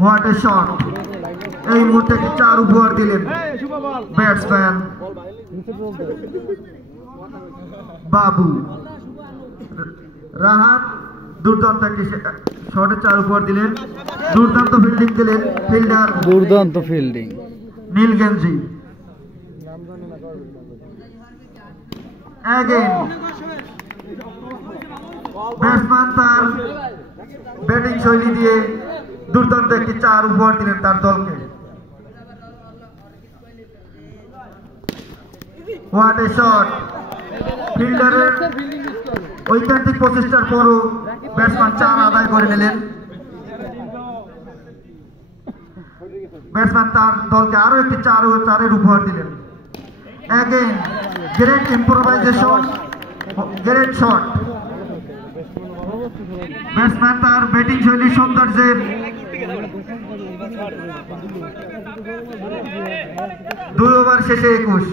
What a shot! এই মুহূর্তে 4 উপহার দিলেন ব্যাটসম্যান বাবু রাহাত। দুর্দান্ত একটি শটে 4 উপহার দিলেন। দুর্দান্ত ফিল্ডিং দিলেন ফিল্ডার, দুর্দান্ত ফিল্ডিং নীল গেঞ্জি। Again, ব্যাটসম্যান তার ব্যাটিং শৈলী দিয়ে দুর্দান্ত একটি 4 উপহার দিলেন তার দলকে। What a shot! ফিল্ডারের ঐকান্তিক প্রচেষ্টার পরও ব্যাটসম্যান 4 আদায় করে নিলেন। ব্যাটসম্যান তার দলকে আরো একটি 4 উপহার দিলেন। Again, great improvisation, great shot. Batsman তার ব্যাটিং শৈলী সৌন্দর্যের 2 ওভার শেষে 21।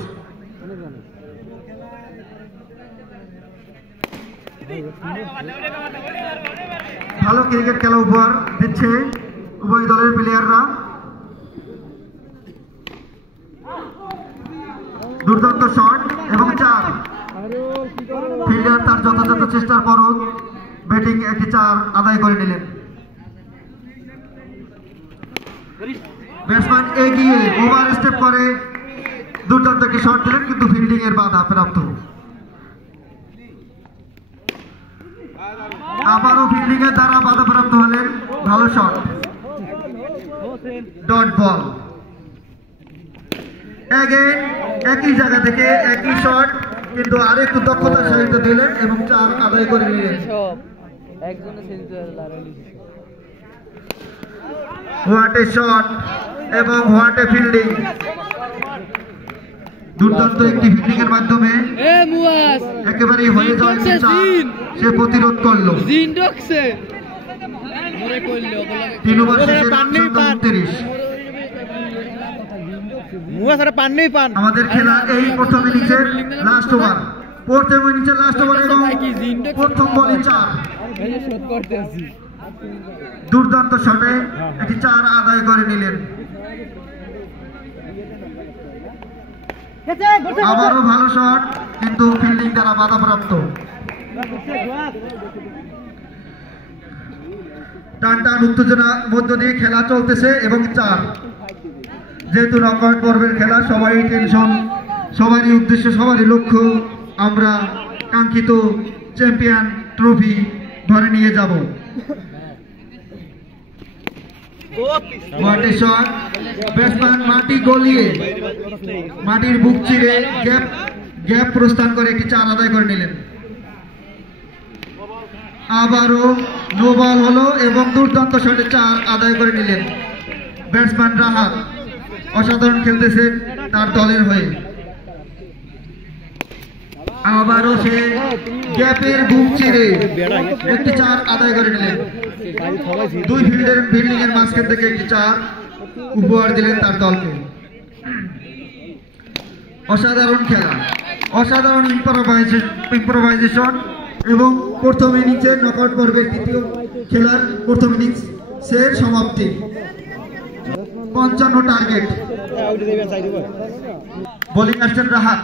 ভালো ক্রিকেট খেলা উপহার দিচ্ছে উভয় দলের প্লেয়াররা। দুর্দান্ত শট এবং 4। ফিল্ডার তার যথাযথ চেষ্টার পরও ব্যাটিং একটি 4 আদায় করে নিলেন। ব্যাটসম্যান এগিয়ে ওভার স্টেপ করে দুর্দান্ত একটি শট দিলেন, কিন্তু ফিল্ডিং এর বাধা প্রাপ্ত। আবারও ফিল্ডিং এর দ্বারা বাধাপ্রাপ্ত হলেন। ভালো শট, ডট বল। Again, একই জায়গা থেকে একই শট, কিন্তু আরেকটু দক্ষতার সহিত দিলেন এবং 4 আদায় করে নিলেন। হোয়াট এ শট এবং হোয়াট এ ফিল্ডিং! দুর্দান্ত একটি ফিল্ডিং এর মাধ্যমে একেবারে হয়ে যাওয়া একটি 4 সে প্রতিরোধ করলো। 3 ওভার শেষে 39। আমাদের খেলা এই প্রথম ইনিংসের লাস্ট ওভার। প্রথম ইনিংসের লাস্ট ওভার এবং প্রথম বলে 4। দুর্দান্ত শটে একটি 4 আদায় করে নিলেন। আবারও ভালো শট, কিন্তু ফিল্ডিং দ্বারা বাধাপ্রাপ্ত। টান টান উত্তেজনার মধ্য দিয়ে খেলা চলতেছে এবং 4। যেহেতু নকআউট পর্বের খেলা, সবারই টেনশন, সবারই উদ্দেশ্য, সবারই লক্ষ্য আমরা কাঙ্ক্ষিত চ্যাম্পিয়ন ট্রফি ধরে নিয়ে যাব। What a shot! ব্যাটসম্যান মাটি গলিয়ে মাটির বুক চিরে গ্যাপ প্রস্থান করে একটি 4 আদায় করে নিলেন। আবারও নো বল হলো এবং দুর্দান্ত শটে 4 আদায় করে নিলেন। ব্যাটসম্যান রাহাত অসাধারণ খেলতেছেন তার দলের হয়ে। আবারও সে গ্যাপের বুক চিরে একটি 4 আদায় করে নিলেন। 2 ফিল্ডিং এর মাঝখান থেকে একটি 4 উপহার দিলেন তার দলকে। অসাধারণ খেলা, অসাধারণ ইম্প্রোভাইজেশন এবং প্রথম ইনিংসের নকআউট পর্বের তৃতীয় খেলার প্রথম ইনিংসের সমাপ্তি। 55 টার্গেট। বোলিং আসছেন রাহাত।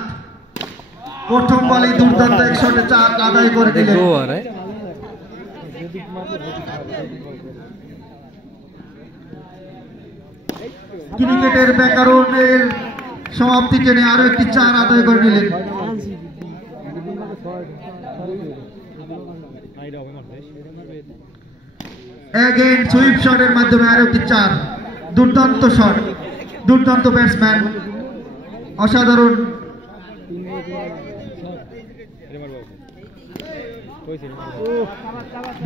প্রথম বলে দুর্দান্ত এক শটে 4 আদায় করে দিলেন। ক্রিকেটের ব্যাকরণের সমাপ্তি টেনে আরো একটি 4 আদায় করে নিলেন। Again, সুইপ শটের মাধ্যমে আরো একটি 4। দুর্দান্ত শট, দুর্দান্ত ব্যাটসম্যান, অসাধারণ।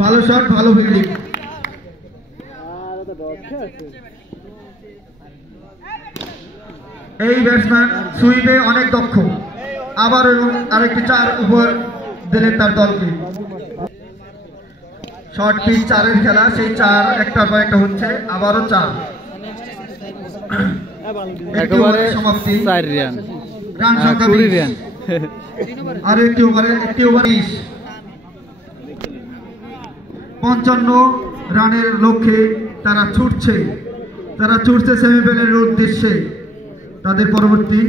ভালো শট, ভালো ফিল্ডিং। এই ব্যাটসম্যান সুইপে অনেক দক্ষ। আবার আরেকটি 4 উপহার দিলেন তার দলকে। শর্ট পিচ 4-এর খেলা, সেই 4 একটার পর একটা হচ্ছে। আবারও 4। একেবারে সমাপ্তি। 4 রান, রান সংখ্যা 20 রান। আর একটি ওভারে 1 ওভার 20। 55 রানের লক্ষ্যে তারা ছুটছে সেমিফাইনালের উদ্দেশ্যে। তাদের পরবর্তী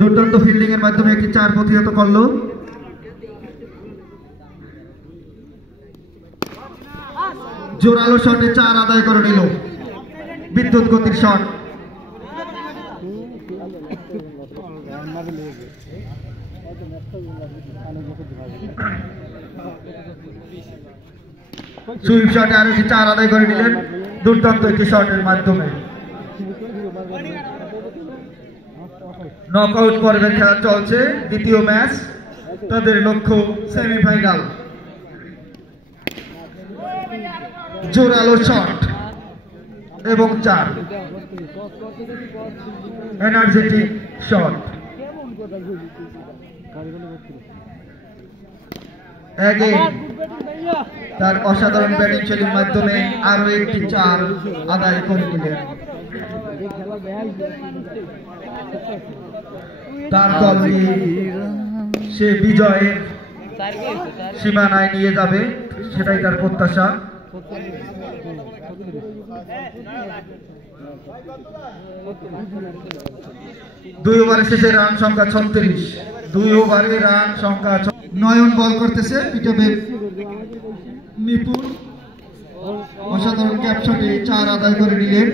দুর্দান্ত ফিল্ডিং এর মাধ্যমে একটি 4 প্রতিহত করলো। জোরালো শটে 4 আদায় করে নিল, বিদ্যুৎ গতির শট। সুইপ শটে আরো 4 আদায় করে নিলেন দুর্দান্ত একটি শটের মাধ্যমে। নকআউট পর্বের খেলা চলছে, দ্বিতীয় ম্যাচ। তাদের লক্ষ্য সেমিফাইনাল। জোরালো শট এবং 4 এনার্জেটিক শট। তার অসাধারণ ব্যাটিং শৈলীর মাধ্যমে আরো একটি 4 আদায় করে নিলেন। তার দল সে বিজয়ের সীমানায় নিয়ে যাবে, সেটাই তার প্রত্যাশা। দুই ওভারে শেষে রান সংখ্যা 36। 2 ওভারে রান সংখ্যা। নয়ন বল করতেছে, পিটাবে নিপুণ অসাধারণ ক্যাপ শটে 4 আদায় করে নিলেন।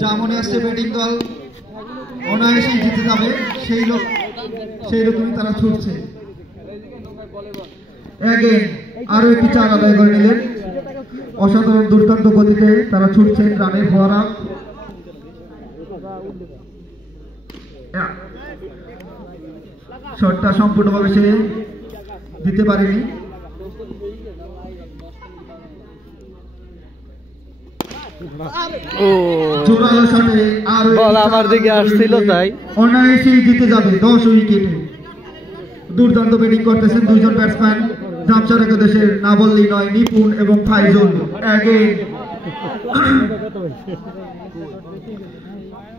যেমনই আসছে ব্যাটিং দল অনায়াসেই জিতে যাবে, সেই রকমই তারা ছুটছে। আরো একটি 4 আদায় করে নিলেন। অসাধারণ দুর্দান্ত গতিতে তারা ছুটছেন, রানের ফোয়ারা। শটটা সম্পূর্ণভাবে সে দিতে পারেনি। জোরালো শটে আরো বল আমার দিকে আসছিল, তাই অনায়াসেই জিতে যাবে 10 উইকেটে। দুর্দান্ত ব্যাটিং করতেছেন দুইজন ব্যাটসম্যান, জামশার একাদশের না বললেই নয়, নিপুণ এবং Faizul.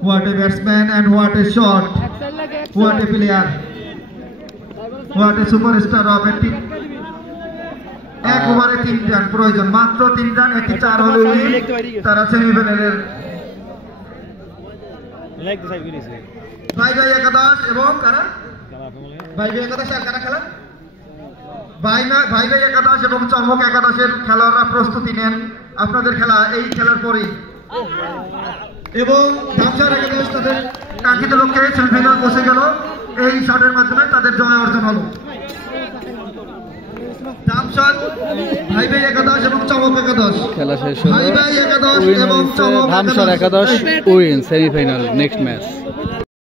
What a batsman and what a shot, what a player, what a superstar of a team. 1 ওভারে 3 রান প্রয়োজন, মাত্র 3 রান, একটি 4 হলে তারা সেমিফাইনালের। ভাই একাদশ এবং কারা ভাই একাদশ আর কারা খেলা ভাই একাদশ এবং চমক একাদশের খেলোয়াড়রা প্রস্তুতি নেন। আপনাদের খেলা এই খেলার পরেই, এবং জামশার একাদশ তাদের কাঙ্ক্ষিত লক্ষ্যে সেমিফাইনাল পৌঁছে গেল। এই শটের মাধ্যমে তাদের জয় অর্জন হলো। জামশাদ, ভাই একাদশ এবং চমক একাদশ খেলা শেষ হলো। ভাই একাদশ এবং চমক একাদশ উইন সেমিফাইনাল নেক্সট ম্যাচ।